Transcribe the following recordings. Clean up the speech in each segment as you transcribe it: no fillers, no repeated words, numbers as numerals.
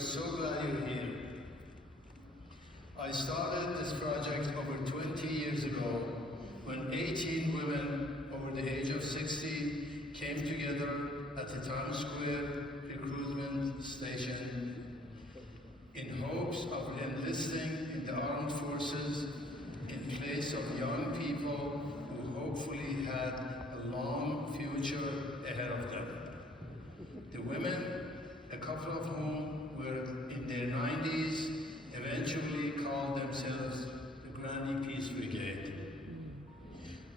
so glad you're here. I started this project over 20 years ago when 18 women over the age of 60 came together at the Times Square recruitment station in hopes of enlisting in the armed forces in place of young people who hopefully had a long future ahead of them. The women, a couple of whom were in their 90s, eventually called themselves the Granny Peace Brigade.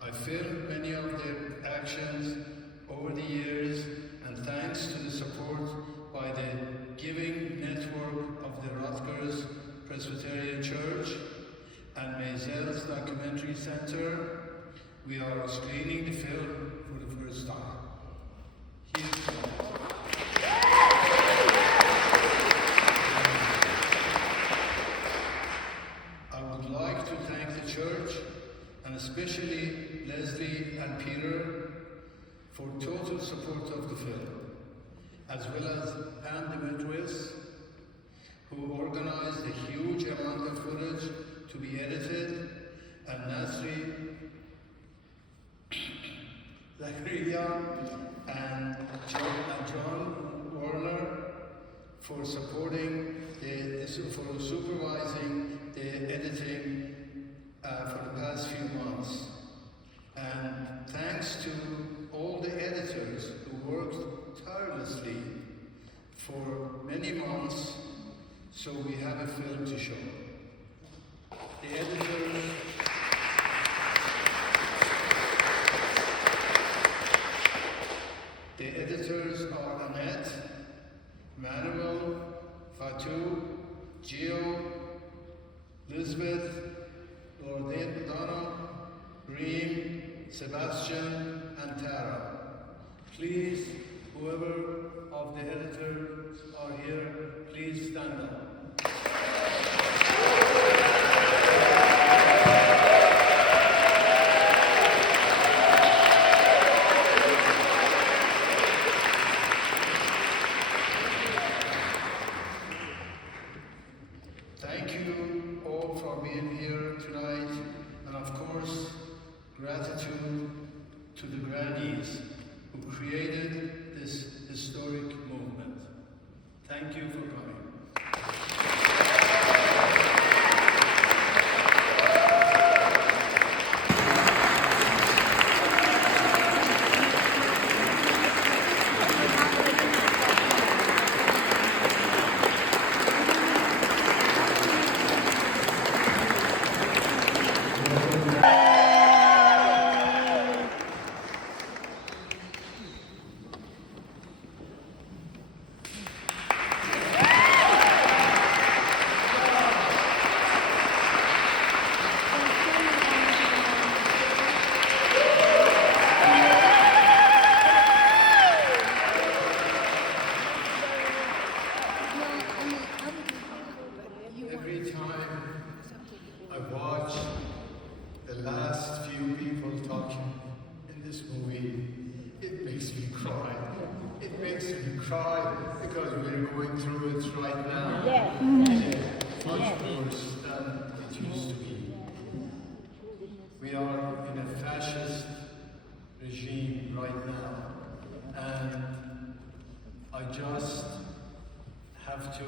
I filmed many of their actions over the years, and thanks to the support by the giving network of the Rutgers Presbyterian Church and Maisel's Documentary Center, we are screening the film for the first time. I would like to thank the church, and especially Leslie and Peter, for total support of the film, as well as Pam Demetrius, who organized a huge amount of footage to be edited, and Nasri, Zachariah, and John Warner for supporting for supervising the editing for the past few months. And thanks to all the editors who worked tirelessly for many months, so we have a film to show. The editors are Annette, Manuel, Fatou, Gio, Elizabeth, Donna, Reem, Sebastian, and Tara. Please, whoever of the editors are here, please stand up. Thank you all for being here tonight, and of course, gratitude to the grannies who created this historic movement. Thank you for coming. Every time I watch the last few people talking in this movie, it makes me cry. It makes me cry because we're going through it right now. Much worse than it used to be. We are in a fascist regime right now, and I just have to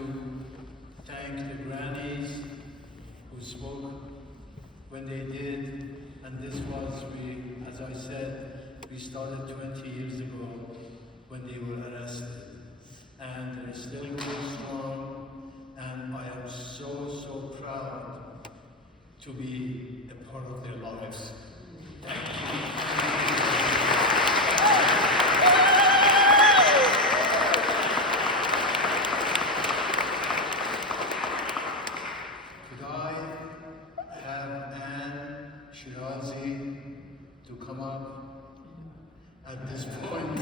thank the grannies who spoke when they did, and this was, as I said, we started 20 years ago when they were arrested, and they're still going strong, and I am so proud to be a part of their lives. Thank you. Shirazi to come up at this point.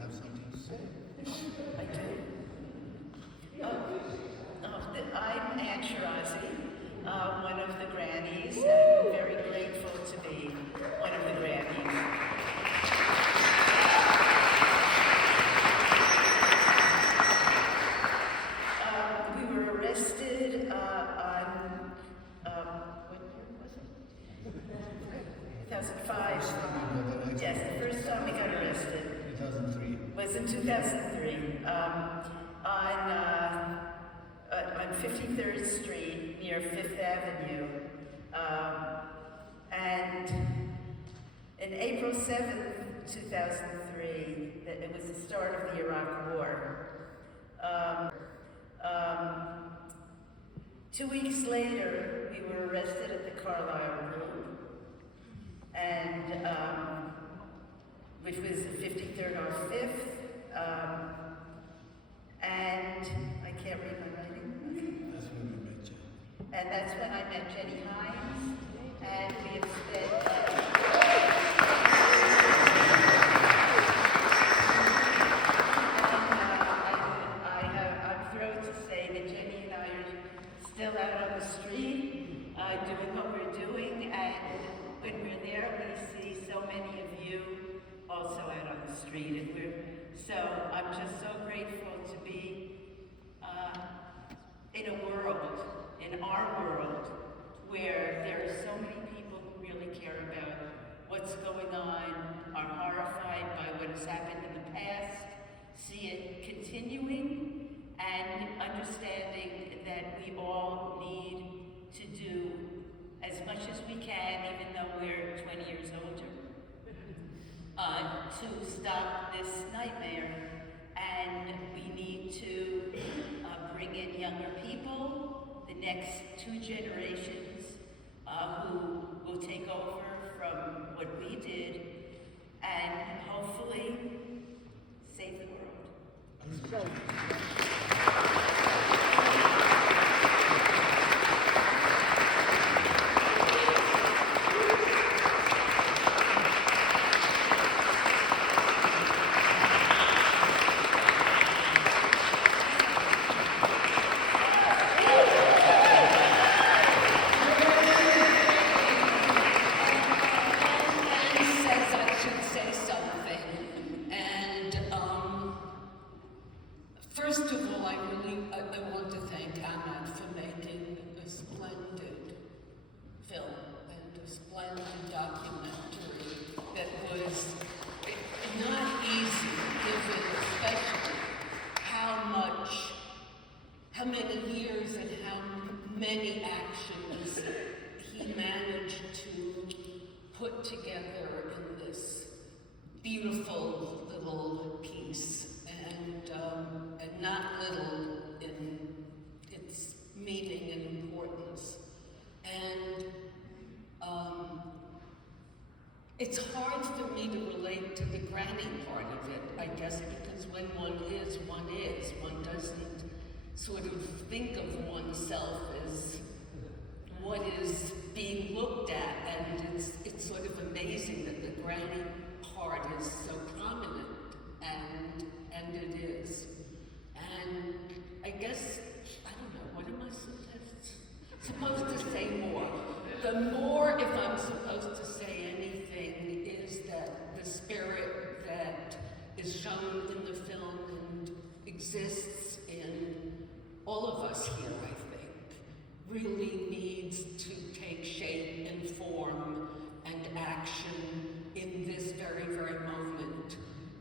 Have something to say? I do. I'm Ahmad Shirazi. was in 2003 on 53rd Street near 5th Avenue. And in April 7th, 2003, it was the start of the Iraq War. 2 weeks later, we were arrested at the Carlisle Group, and which was 53rd or 5th, and I can't read my writing. That's when we met you. And that's when I met Jenny Hines, and we have spent. I'm thrilled to say that Jenny and I are still out on the street, doing what we're doing, and when we're there, we see so many of you also out on the street, and I'm just so grateful to be in a world, in our world, where there are so many people who really care about what's going on, are horrified by what has happened in the past, see it continuing, and understanding that we all need to do as much as we can, even though we're 20 years older, to stop this nightmare. And we need to bring in younger people, the next 2 generations, who will take over from what we did, and hopefully save the world. First of all, I want to thank Ahmad for making a splendid film and a splendid documentary that was not easy, given especially how many years and how many actions he managed to put together in this beautiful little piece. And not little in its meaning and importance. And it's hard for me to relate to the granny part of it, I guess, because when one is, one doesn't sort of think of oneself as what is being looked at, and it's sort of amazing that the granny part is so prominent, and it is. And I guess, I don't know, what am I supposed to say more? The more, if I'm supposed to say anything, is that the spirit that is shown in the film and exists in all of us here, I think, really needs to take shape and form and action in this very, very moment.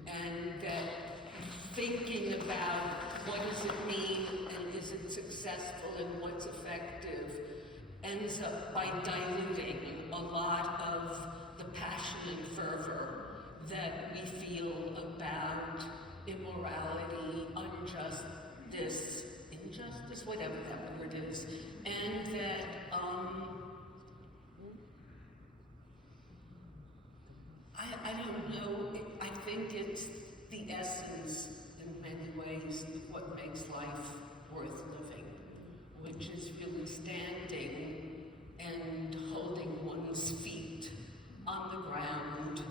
And that thinking about what does it mean and is it successful and what's effective ends up by diluting a lot of the passion and fervor that we feel about immorality, injustice, whatever that word is. And that I don't know, I think it's the essence in many ways of what makes life worth living, which is really standing and holding one's feet on the ground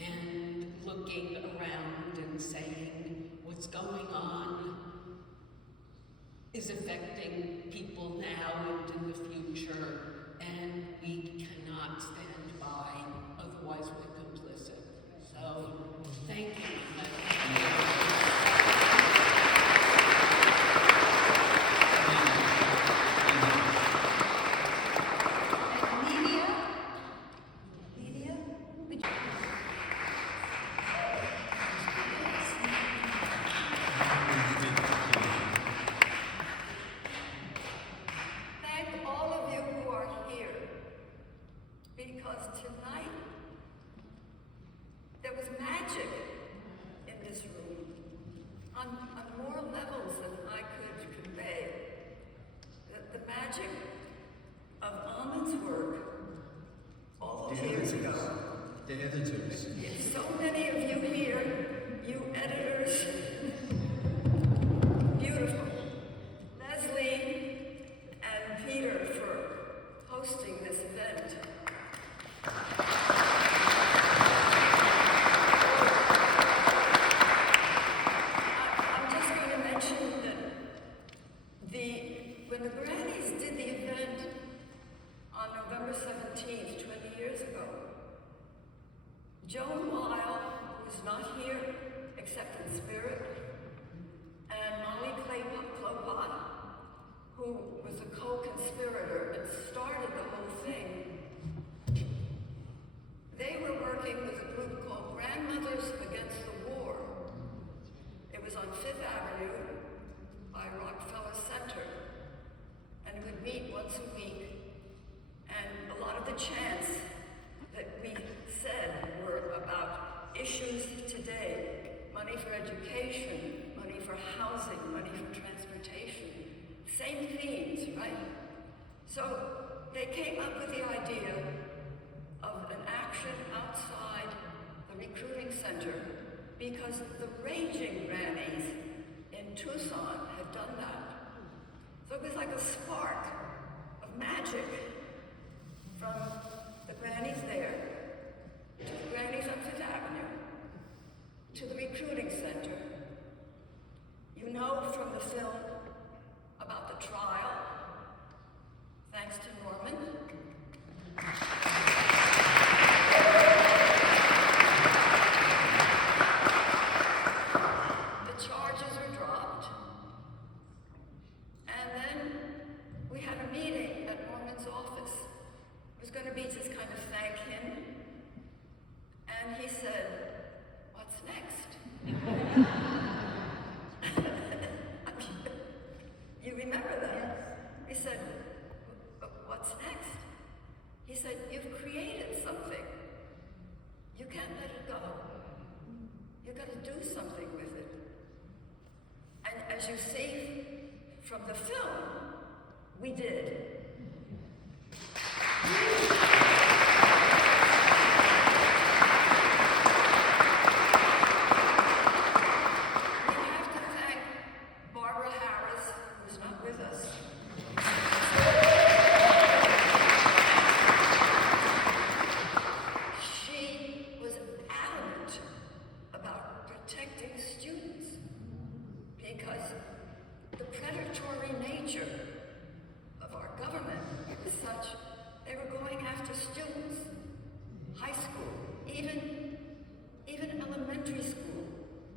and looking around and saying what's going on is affecting people now and in the future, and we cannot stand by, otherwise we're complicit. So, thank you. except in spirit. And Molly Claypot, who was a co-conspirator and started the whole thing. They were working with a group called Grandmothers Against the War. It was on Fifth Avenue by Rockefeller Center, and would meet once a week. And a lot of the chants that we said were about issues today: money for education, money for housing, money for transportation. Same themes, right? So they came up with the idea of an action outside the recruiting center because the raging grannies in Tucson had done that. So it was like a spark of magic from the grannies there to the grannies on Fifth Avenue to the recruiting center. You know from the film about the trial, thanks to Norman. The charges were dropped, and then we had a meeting at Norman's office. It was going to be just kind of thank him, and he said, "What's next?" You remember that? He said, "What's next?" He said, "You've created something. You can't let it go. You got to do something with it." And as you see from the film, we did.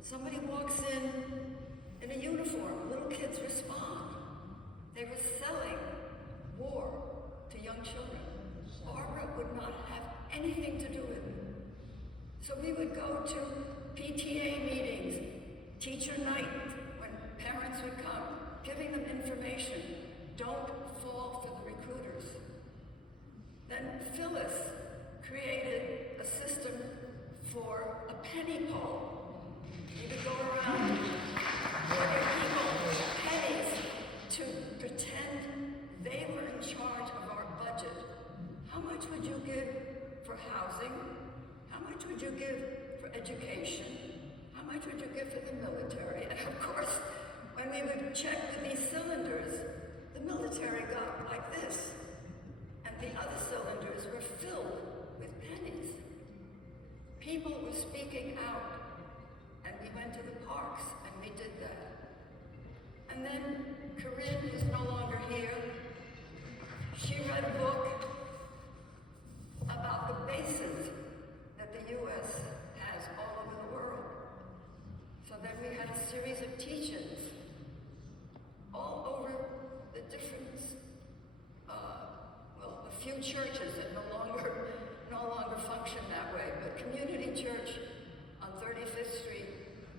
Somebody walks in a uniform, little kids respond. They were selling war to young children. Barbara would not have anything to do with it. So we would go to PTA meetings, teacher night, when parents would come, giving them information. Don't fall for the recruiters. Then Phyllis created a system for a penny poll. You could go around giving people pennies to pretend they were in charge of our budget. How much would you give for housing? How much would you give for education? How much would you give for the military? And of course, when we would check with these cylinders, the military got like this, and the other cylinders were filled with pennies. People were speaking out. And we went to the parks, and we did that. And then Corinne, who's no longer here, she read a book about the bases that the U.S. has all over the world. So then we had a series of teach-ins all over the different, a few churches that no longer function that way, but Community Church on 35th Street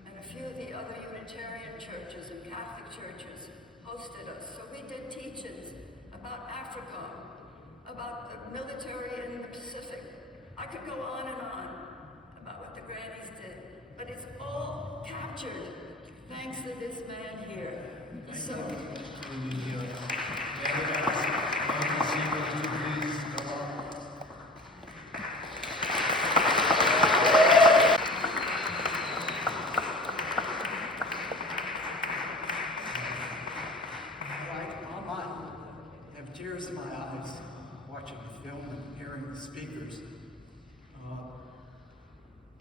and a few of the other Unitarian churches and Catholic churches hosted us. So we did teach-ins about Africa, about the military in the Pacific. I could go on and on about what the grannies did, but it's all captured thanks to this man here. So, Norman Siegel, please come on. Tears in my eyes watching the film and hearing the speakers.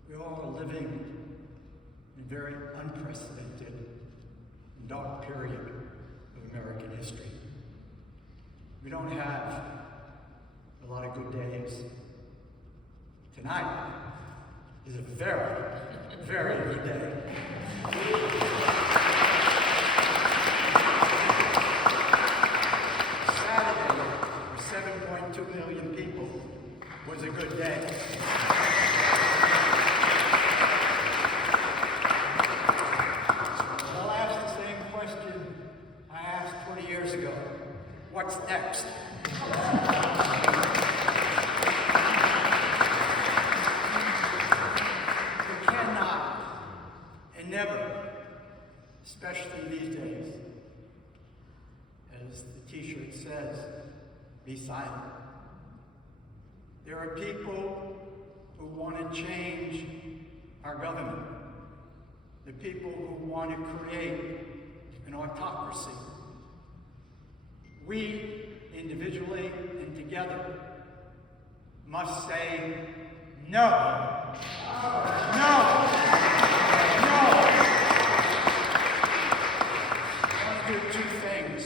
We all are living in a very unprecedented and dark period of American history. We don't have a lot of good days. Tonight, is a very, very good day. Saturday, for 7.2 million people, was a good day. I'll ask the same question I asked 20 years ago. What's next? We cannot, and never, especially these days, as the t-shirt says, be silent. There are people who want to change our government. The people who want to create an autocracy. We, individually and together, must say no. No. No. I want to do two things.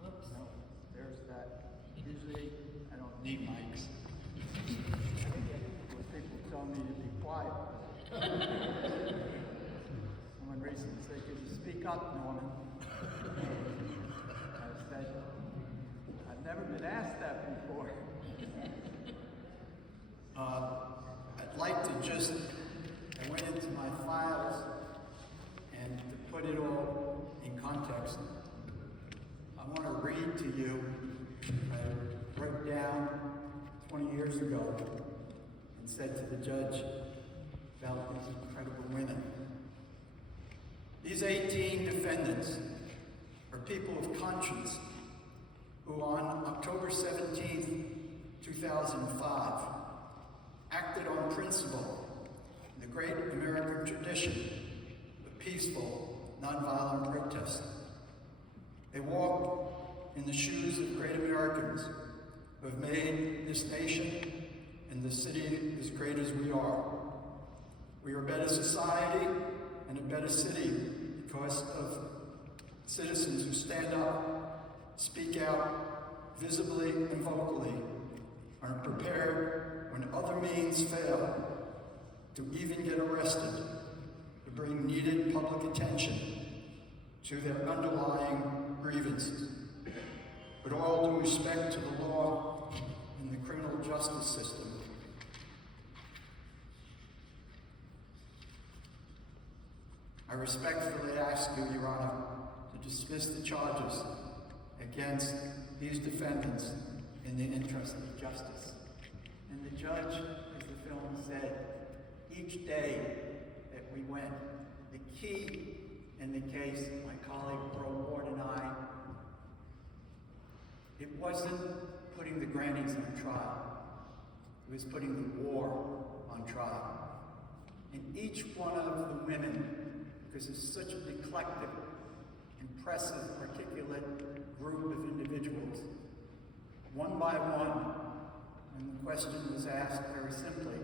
Whoops. No, there's that. Usually, I don't need mics. People tell me to be quiet. Someone recently said, "Could you speak up, Norman?" I said, "I've never been asked that before." I'd like to just, I went into my files and to put it all in context, I want to read to you, I wrote down 20 years ago and said to the judge about these incredible women. These 18 defendants are people of conscience who on October 17th, 2005, acted on principle in the great American tradition of peaceful, nonviolent protest. They walked in the shoes of great Americans who have made this nation and the city as great as we are. We are a better society and a better city because of citizens who stand up, speak out, visibly and vocally, are prepared when other means fail to even get arrested, to bring needed public attention to their underlying grievances. With all due respect to the law and the criminal justice system, I respectfully ask you, Your Honor, to dismiss the charges against these defendants in the interest of justice. And the judge, as the film said, each day that we went, the key in the case, my colleague Earl Ward and I, it wasn't putting the grannies on trial. It was putting the war on trial. And each one of the women, because it's such an eclectic, impressive, articulate group of individuals, one by one, when the question was asked very simply,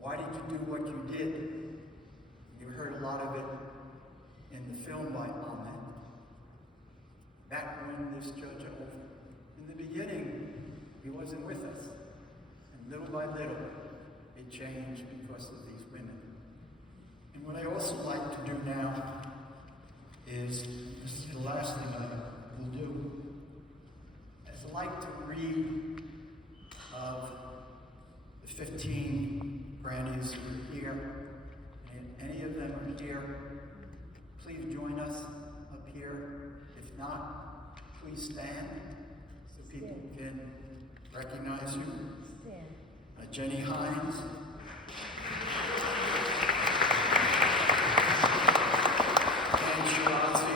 why did you do what you did? You heard a lot of it in the film by Ahmad. That won this judge over. In the beginning, he wasn't with us. And little by little, it changed because of these women. And what I also like to do now is, this is the last thing I will do, is I like to read of the 15 grannies who are here. And if any of them are here, please join us up here. If not, please stand so people can recognize you. Jenny Hines. Ahmad Shirazi.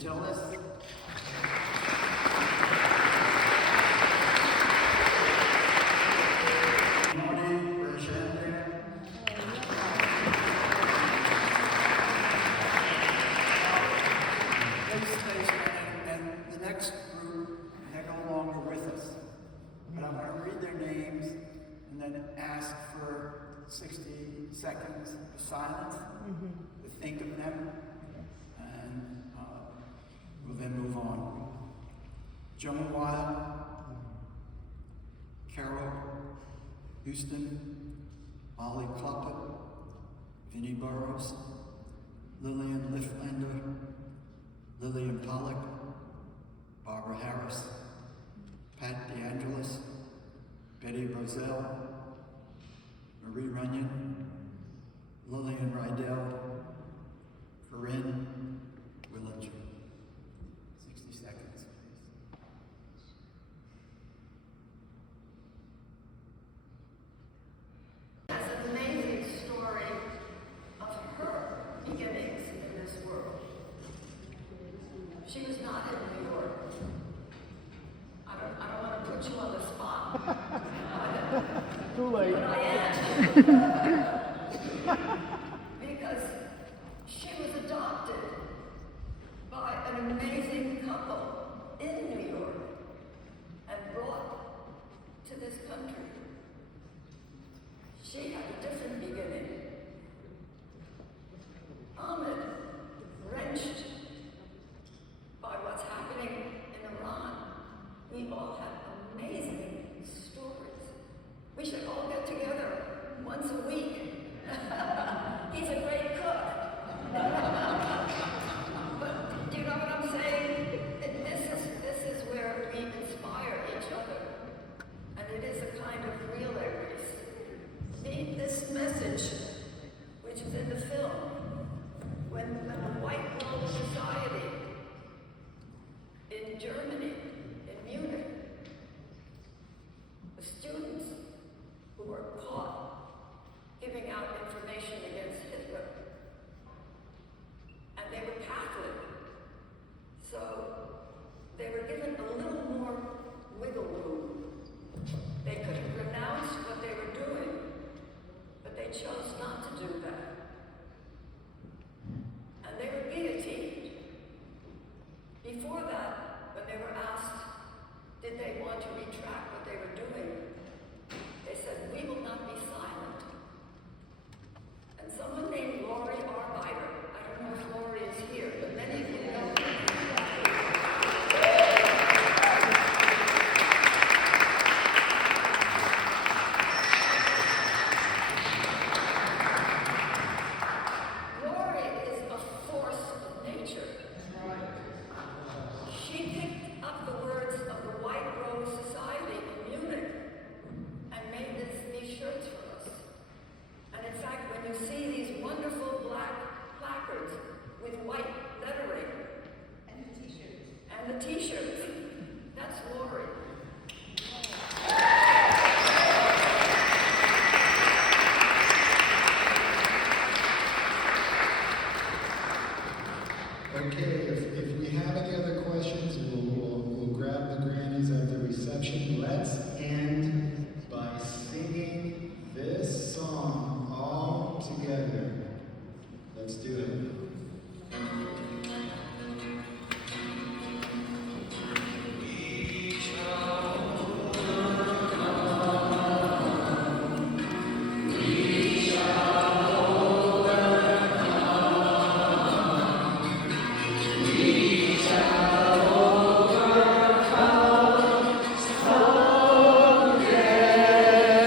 Tillis. And the next group, they're no longer with us. But I'm going to read their names and then ask for 60 seconds of silence to think of them. And we'll then move on. Joan Wild, Carol Houston, Molly Klopper, Vinnie Burrows, Lillian Lifflander, Lillian Pollock, Barbara Harris, Pat DeAngelis, Betty Roselle, Marie Runyon, Lillian Rydell, Corinne Willinger. 60 seconds, please. It's an amazing story of her beginnings in this world. She was not in New York. I don't want to put you on the spot. Too late. But I am. Because she was adopted by an amazing couple in New York and brought to this country. She had a different beginning. Ahmad, wrenched by what's happening in Iran, we all have amazing stories. We should all get together once a week. He's a great cook. But do you know what I'm saying? This is where we inspire each other. And it is a kind of relay race. This message, which is in the film, when the white world society in Germany, in Munich, the students who were caught giving out information against Hitler, and they were Catholic, so they were given a little more wiggle room. They could have renounced what they were doing, but they chose not to do that. And they were guillotined. Before that, when they were asked, did they want to retract what they were doing, they said, we will not be silent. And someone named Laurie Arbeiter, I don't know if Laurie is here, but many of you know her. Laurie is a force of nature. She picked up the words of the White Rose Society in Munich and made these shirts for us. And in fact, when you see these wonderful black placards with white lettering, and the t-shirts, that's Laurie. Okay, if we have any other questions, we'll grab the grannies at the reception. Let's end by singing this song all together. Let's do it. Yeah.